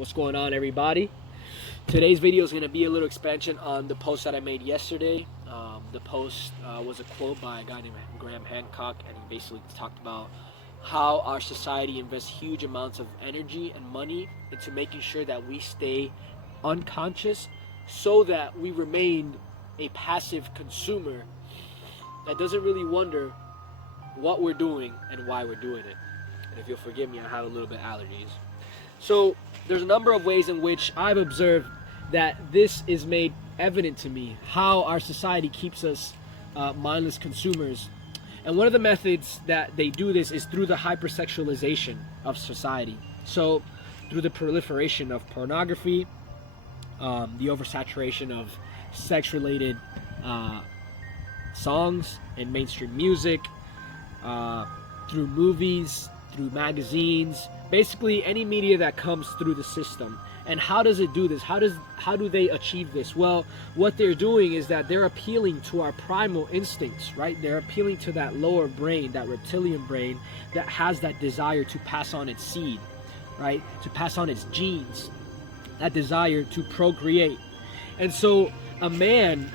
What's going on, everybody? Today's video is going to be a little expansion on the post that I made yesterday. The post was a quote by a guy named Graham Hancock, and he basically talked about how our society invests huge amounts of energy and money into making sure that we stay unconscious so that we remain a passive consumer that doesn't really wonder what we're doing and why we're doing it. And if you'll forgive me, I have a little bit of allergies. So there's a number of ways in which I've observed that this is made evident to me, how our society keeps us mindless consumers. And one of the methods that they do this is through the hypersexualization of society. So through the proliferation of pornography, the oversaturation of sex-related songs and mainstream music, through movies, through magazines, basically any media that comes through the system. And how does it do this? How do they achieve this? Well, what they're doing is that they're appealing to our primal instincts, right? They're appealing to that lower brain, that reptilian brain that has that desire to pass on its seed, right? To pass on its genes, that desire to procreate. And so a man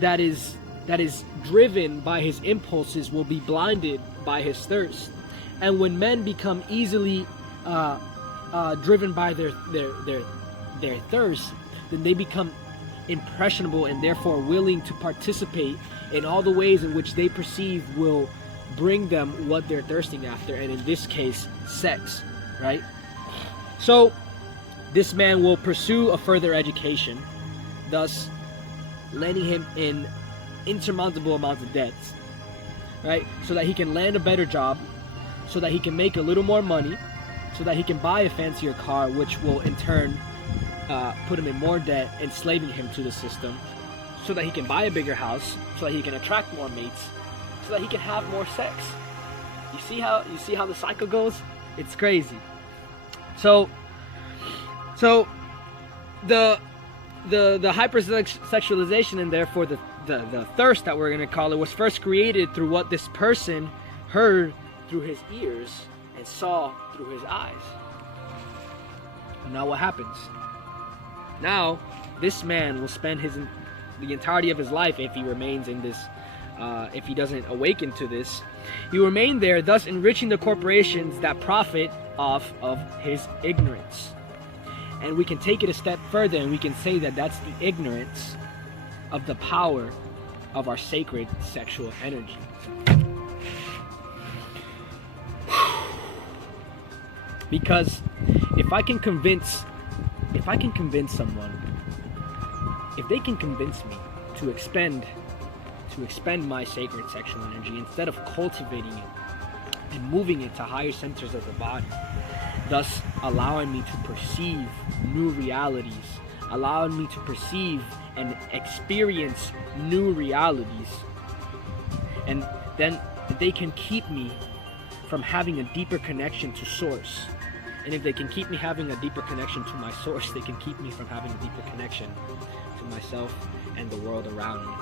that is driven by his impulses will be blinded by his thirst. And when men become easily driven by their thirst, then they become impressionable and therefore willing to participate in all the ways in which they perceive will bring them what they're thirsting after, and in this case, sex, right? So this man will pursue a further education, thus landing him in insurmountable amounts of debts, right? So that he can land a better job, so that he can make a little more money, so that he can buy a fancier car, which will in turn put him in more debt, enslaving him to the system, so that he can buy a bigger house, so that he can attract more mates, so that he can have more sex. You see how the cycle goes? It's crazy. So the hypersexualization, and therefore the thirst that we're going to call it, was first created through what this person heard through his ears and saw through his eyes. And now what happens? Now this man will spend the entirety of his life, if he remains in this, if he doesn't awaken to this, he will remain there, thus enriching the corporations that profit off of his ignorance. And we can take it a step further, and we can say that that's the ignorance of the power of our sacred sexual energy. Because if I can convince someone, if they can convince me to expend my sacred sexual energy instead of cultivating it and moving it to higher centers of the body, thus allowing me to perceive new realities, allowing me to perceive and experience new realities, and then they can keep me from having a deeper connection to source. And if they can keep me having a deeper connection to my source, they can keep me from having a deeper connection to myself and the world around me,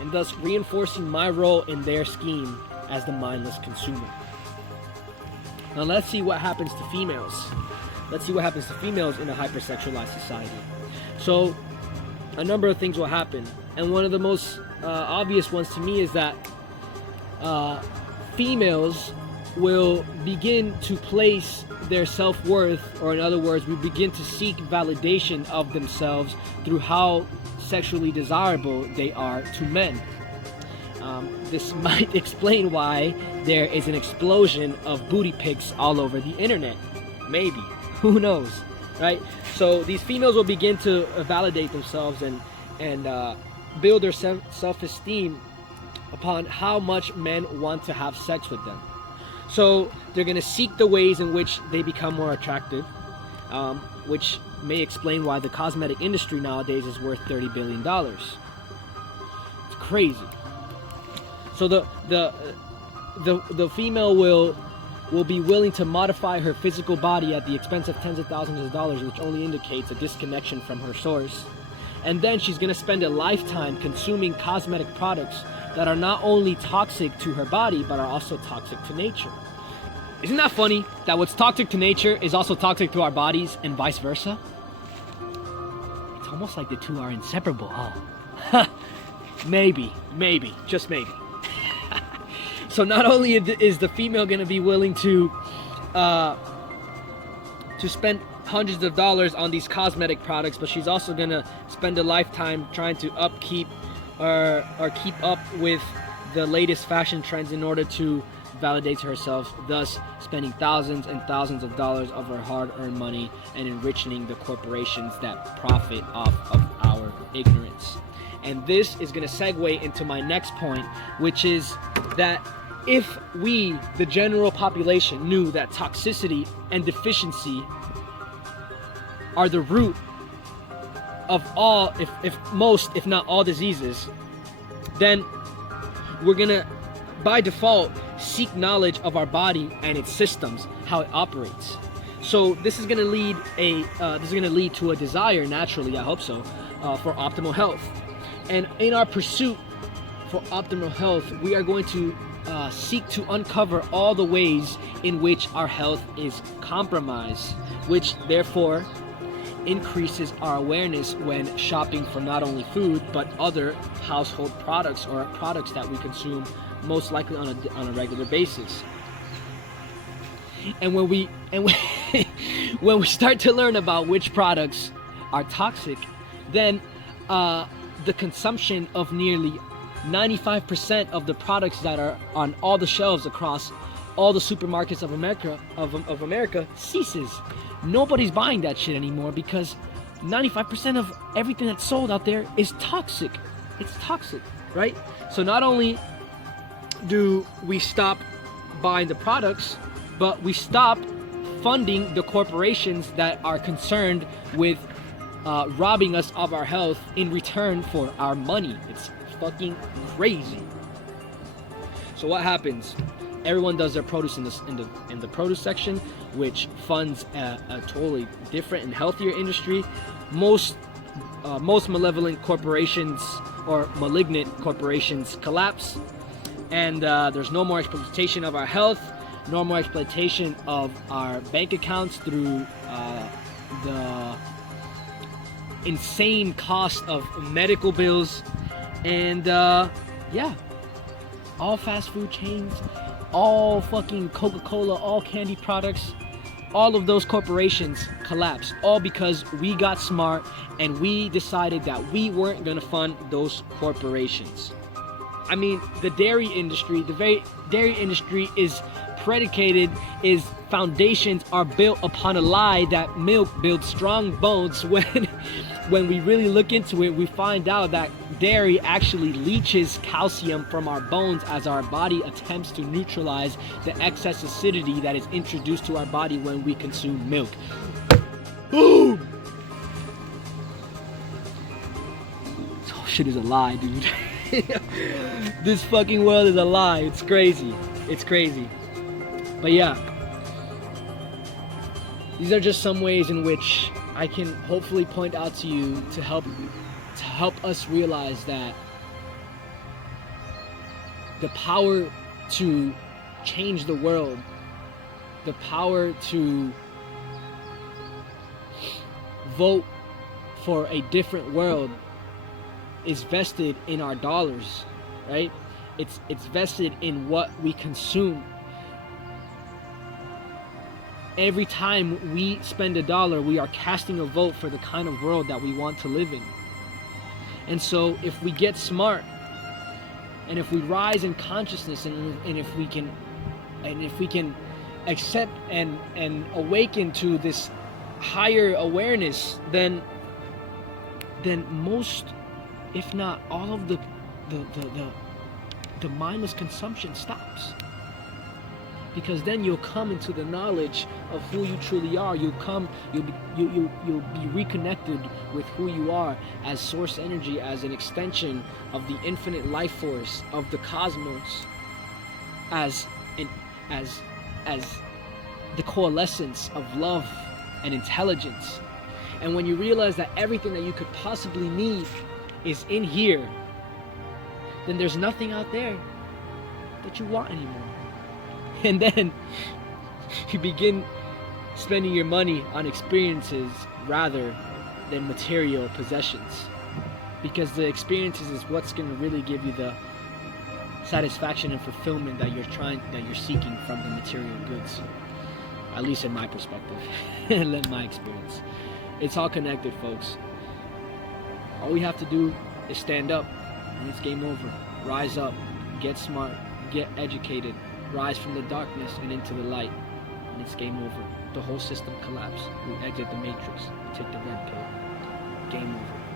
and thus reinforcing my role in their scheme as the mindless consumer. Now let's see what happens to females. Let's see what happens to females in a hypersexualized society. So a number of things will happen, and one of the most obvious ones to me is that females will begin to place their self-worth, or in other words, we begin to seek validation of themselves through how sexually desirable they are to men. This might explain why there is an explosion of booty pics all over the internet. Maybe. Who knows? Right? So these females will begin to validate themselves and build their self-esteem upon how much men want to have sex with them. So they're going to seek the ways in which they become more attractive, which may explain why the cosmetic industry nowadays is worth $30 billion. It's crazy. So the female will be willing to modify her physical body at the expense of tens of thousands of dollars, which only indicates a disconnection from her source. And then she's going to spend a lifetime consuming cosmetic products that are not only toxic to her body, but are also toxic to nature. Isn't that funny that what's toxic to nature is also toxic to our bodies and vice versa? It's almost like the two are inseparable, huh? Maybe, just maybe. So not only is the female going to be willing to spend hundreds of dollars on these cosmetic products, but she's also going to spend a lifetime trying to upkeep or keep up with the latest fashion trends in order to validate herself, thus spending thousands and thousands of dollars of her hard-earned money and enriching the corporations that profit off of our ignorance. And this is going to segue into my next point, which is that if we, the general population, knew that toxicity and deficiency are the root of all, if most, if not all diseases, then we're going to, by default, seek knowledge of our body and its systems, how it operates. So this is going to lead to a desire, naturally, I hope so, for optimal health. And in our pursuit for optimal health, we are going to seek to uncover all the ways in which our health is compromised, which therefore increases our awareness when shopping for not only food but other household products or products that we consume most likely on a regular basis. And when we when we start to learn about which products are toxic, then the consumption of nearly 95% of the products that are on all the shelves across all the supermarkets of America ceases. Nobody's buying that shit anymore because 95% of everything that's sold out there is toxic. It's toxic, right? So not only do we stop buying the products, but we stop funding the corporations that are concerned with robbing us of our health in return for our money. It's fucking crazy. So what happens? Everyone does their produce in the produce section, which funds a totally different and healthier industry. Most malevolent corporations or malignant corporations collapse, and there's no more exploitation of our health, no more exploitation of our bank accounts through the insane cost of medical bills. And yeah, all fast food chains, all fucking Coca-Cola, all candy products, all of those corporations collapse, all because we got smart and we decided that we weren't gonna fund those corporations. I mean, the dairy industry is predicated, its foundations are built upon a lie that milk builds strong bones. When we really look into it, we find out that dairy actually leaches calcium from our bones as our body attempts to neutralize the excess acidity that is introduced to our body when we consume milk. Boom! This whole shit is a lie, dude. This fucking world is a lie. It's crazy. It's crazy. But yeah, these are just some ways in which I can hopefully point out to you to help us realize that the power to change the world, the power to vote for a different world is vested in our dollars, right? It's vested in what we consume. Every time we spend a dollar, we are casting a vote for the kind of world that we want to live in. And so if we get smart, and if we rise in consciousness, and if we can accept and awaken to this higher awareness, then most, if not all of the mindless consumption stops. Because then you'll come into the knowledge of who you truly are. You'll be reconnected with who you are as source energy, as an extension of the infinite life force of the cosmos, as the coalescence of love and intelligence. And when you realize that everything that you could possibly need is in here, then there's nothing out there that you want anymore. And then You begin spending your money on experiences rather than material possessions, because the experiences is what's going to really give you the satisfaction and fulfillment that you're seeking from the material goods. At least in my perspective and in my experience, it's all connected, folks. All we have to do is stand up, and it's game over. Rise up, get smart, get educated, rise from the darkness and into the light, and it's game over. The whole system collapses. We exit the matrix, we take the red pill. Game over.